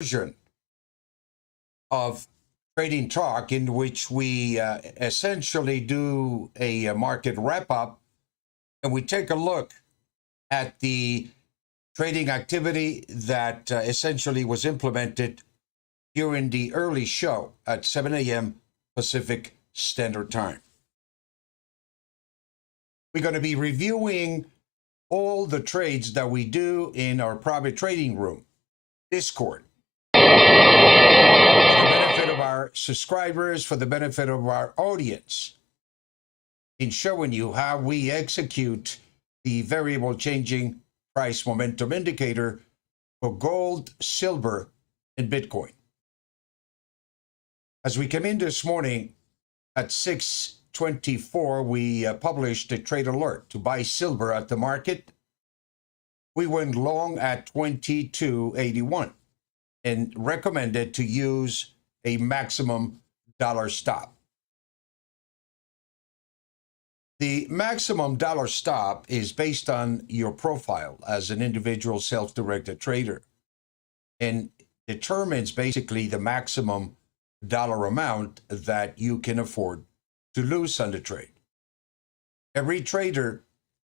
version of Trading Talk, in which we essentially do a market wrap up and we take a look at the trading activity that essentially was implemented during the early show at 7 a.m. Pacific Standard Time. We're going to be reviewing all the trades that we do in our private trading room, Discord, for the benefit of our subscribers, for the benefit of our audience, in showing you how we execute the variable changing price momentum indicator for gold, silver, and Bitcoin. As we come in this morning at 6:24, we published a trade alert to buy silver at the market. We went long at 22.81 and recommended to use a maximum dollar stop. The maximum dollar stop is based on your profile as an individual self-directed trader and determines basically the maximum dollar amount that you can afford to lose on the trade. Every trader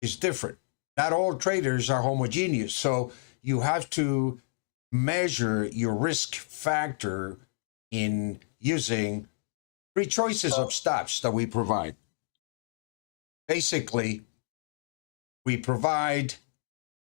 is different. Not all traders are homogeneous, so you have to measure your risk factor in using three choices of stops that we provide. Basically, we provide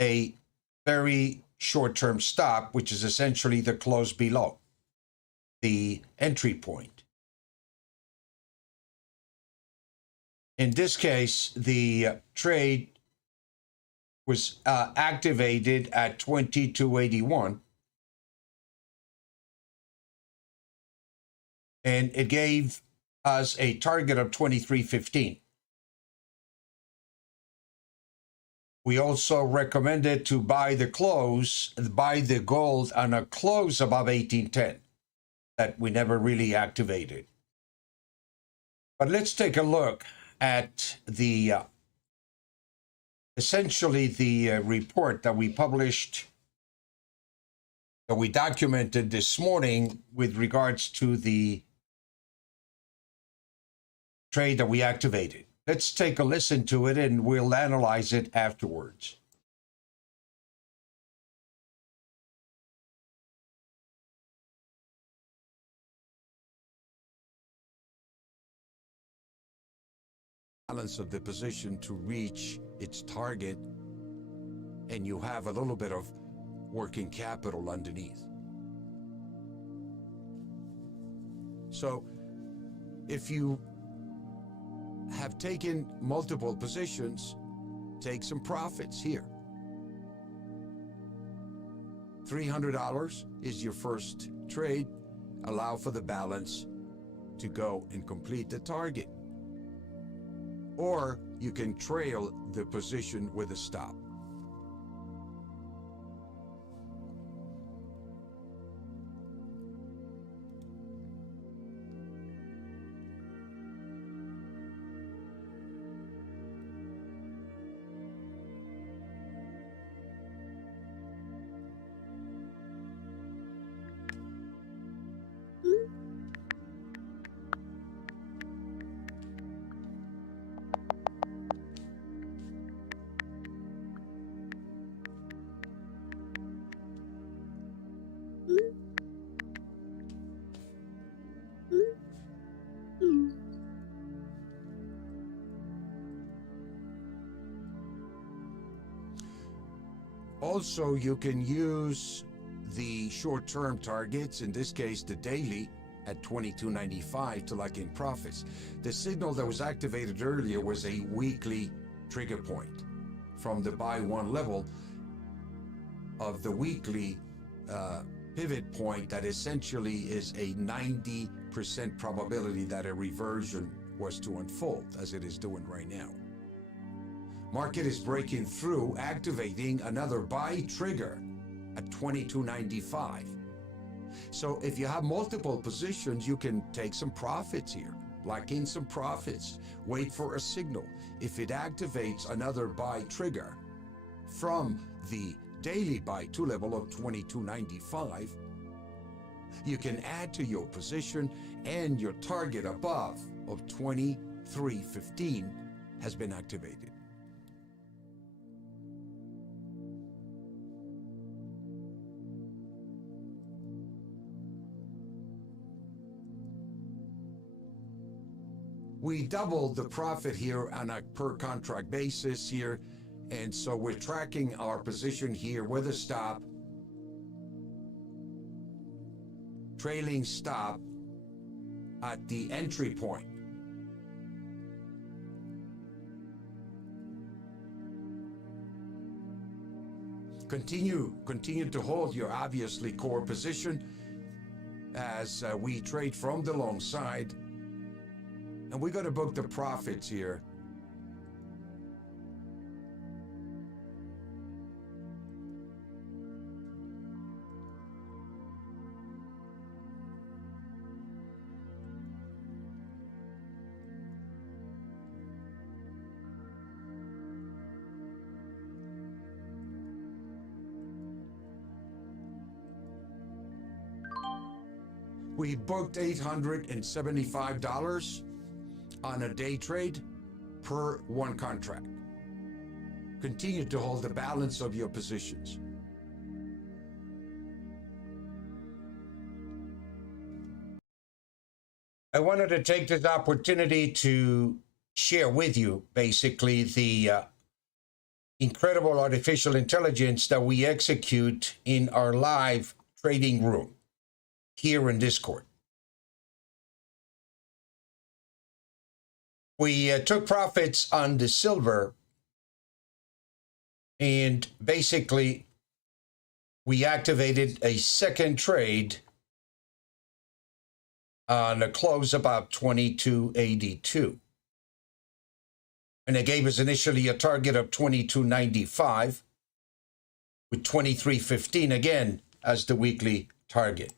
a very short-term stop, which is essentially the close below the entry point. In this case, the trade was activated at 22.81, and it gave us a target of 23.15. We also recommended to buy the gold on a close above 1810 that we never really activated. But let's take a look at the essentially the report that we published, that we documented this morning with regards to the trade that we activated. Let's take a listen to it and we'll analyze it afterwards. Balance of the position to reach its target, and you have a little bit of working capital underneath. So if you have taken multiple positions, take some profits here. $300 is your first trade. Allow for the balance to go and complete the target. Or you can trail the position with a stop. Also, you can use the short-term targets, in this case the daily, at 22.95 to lock in profits. The signal that was activated earlier was a weekly trigger point from the buy one level of the weekly pivot point that essentially is a 90% probability that a reversion was to unfold, as it is doing right now. Market is breaking through, activating another buy trigger at 22.95. So if you have multiple positions, you can take some profits here, lock in some profits, wait for a signal. If it activates another buy trigger from the daily buy two level of 22.95, You can add to your position, and your target above of 23.15 has been activated. We doubled the profit here on a per contract basis here, and so we're tracking our position here with a stop, trailing stop at the entry point. Continue to hold your obviously core position as we trade from the long side. And we're going to book the profits here. We booked $875 on a day trade per one contract. Continue to hold the balance of your positions. I wanted to take this opportunity to share with you basically the incredible artificial intelligence that we execute in our live trading room here in Discord. We took profits on the silver, and basically we activated a second trade on a close about 22.82. And it gave us initially a target of 22.95 with 23.15 again as the weekly target.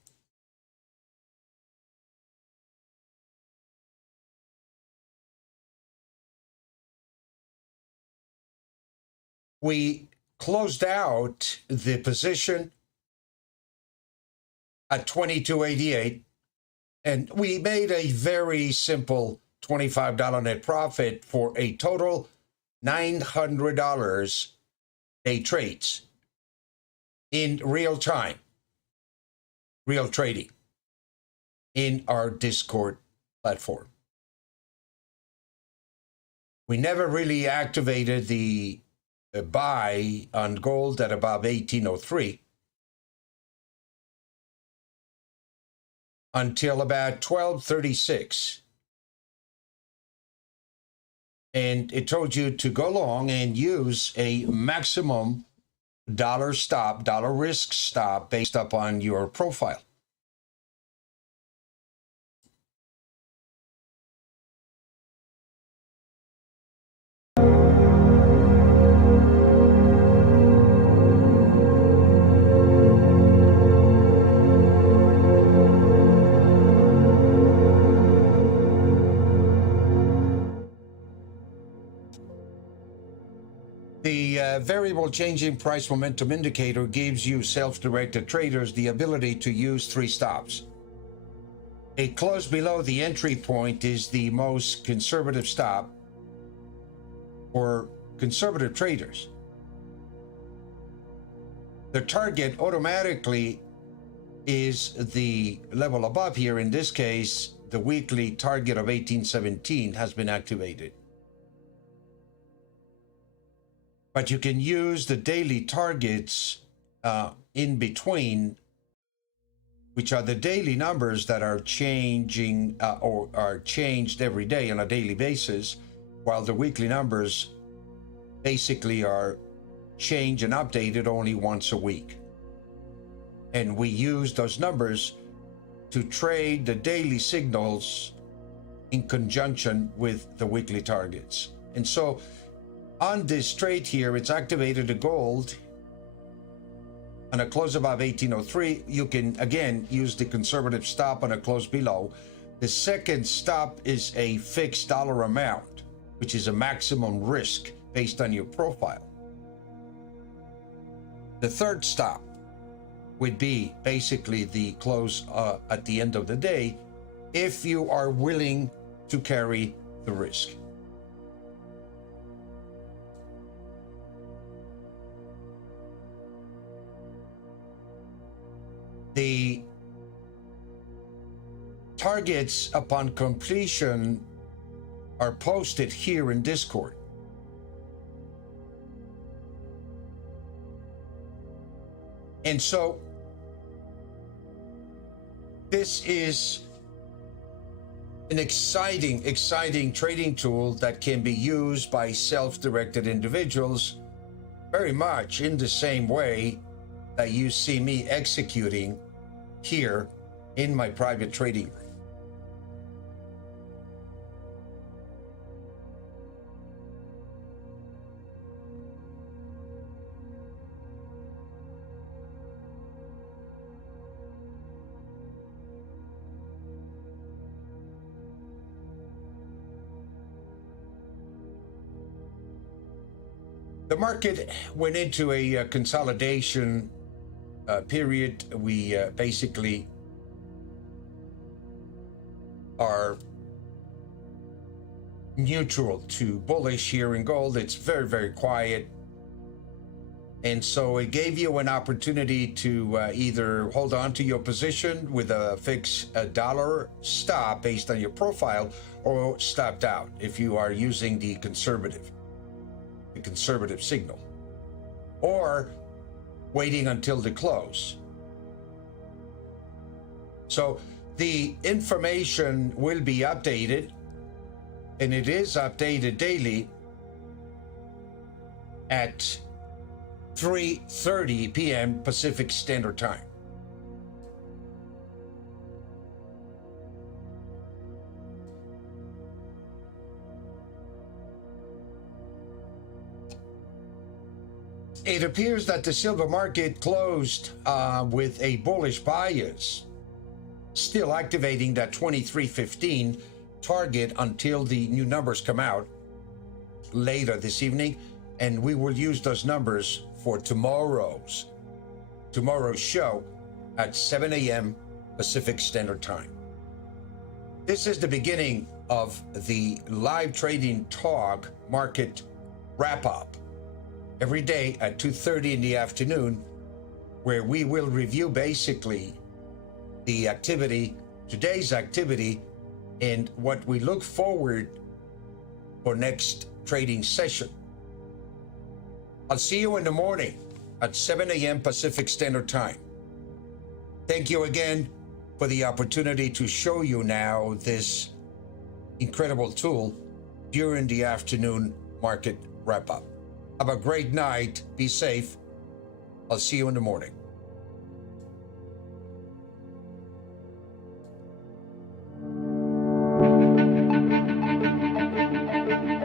We closed out the position at 22.88, and we made a very simple $25 net profit for a total $900 day trades in real time, real trading in our Discord platform. We never really activated the buy on gold at above 1803 until about 1236. And it told you to go long and use a maximum dollar stop, dollar risk stop based upon your profile. The variable changing price momentum indicator gives you self-directed traders the ability to use three stops. A close below the entry point is the most conservative stop for conservative traders. The target automatically is the level above here. In this case, the weekly target of 1817 has been activated. But you can use the daily targets in between, which are the daily numbers that are changing or are changed every day on a daily basis, while the weekly numbers basically are changed and updated only once a week. And we use those numbers to trade the daily signals in conjunction with the weekly targets. And so on this trade here, it's activated a gold on a close above 1803. You can again use the conservative stop on a close below. The second stop is a fixed dollar amount, which is a maximum risk based on your profile. The third stop would be basically the close at the end of the day, if you are willing to carry the risk. The targets upon completion are posted here in Discord. And so this is an exciting trading tool that can be used by self-directed individuals very much in the same way that you see me executing here in my private trading room. The market went into a consolidation period. We basically are neutral to bullish here in gold. It's very quiet. And so it gave you an opportunity to either hold on to your position with a fixed dollar stop based on your profile, or stopped out if you are using the conservative signal, or waiting until the close. So the information will be updated, and it is updated daily at 3:30 p.m. Pacific Standard Time. It appears that the silver market closed with a bullish bias, still activating that 2315 target until the new numbers come out later this evening, and we will use those numbers for tomorrow's show at 7 a.m. Pacific Standard Time. This is the beginning of the live trading talk market wrap-up every day at 2:30 in the afternoon, where we will review basically the activity, today's activity, and what we look forward for next trading session. I'll see you in the morning at 7 a.m. Pacific Standard Time. Thank you again for the opportunity to show you now this incredible tool during the afternoon market wrap-up. Have a great night. Be safe. I'll see you in the morning.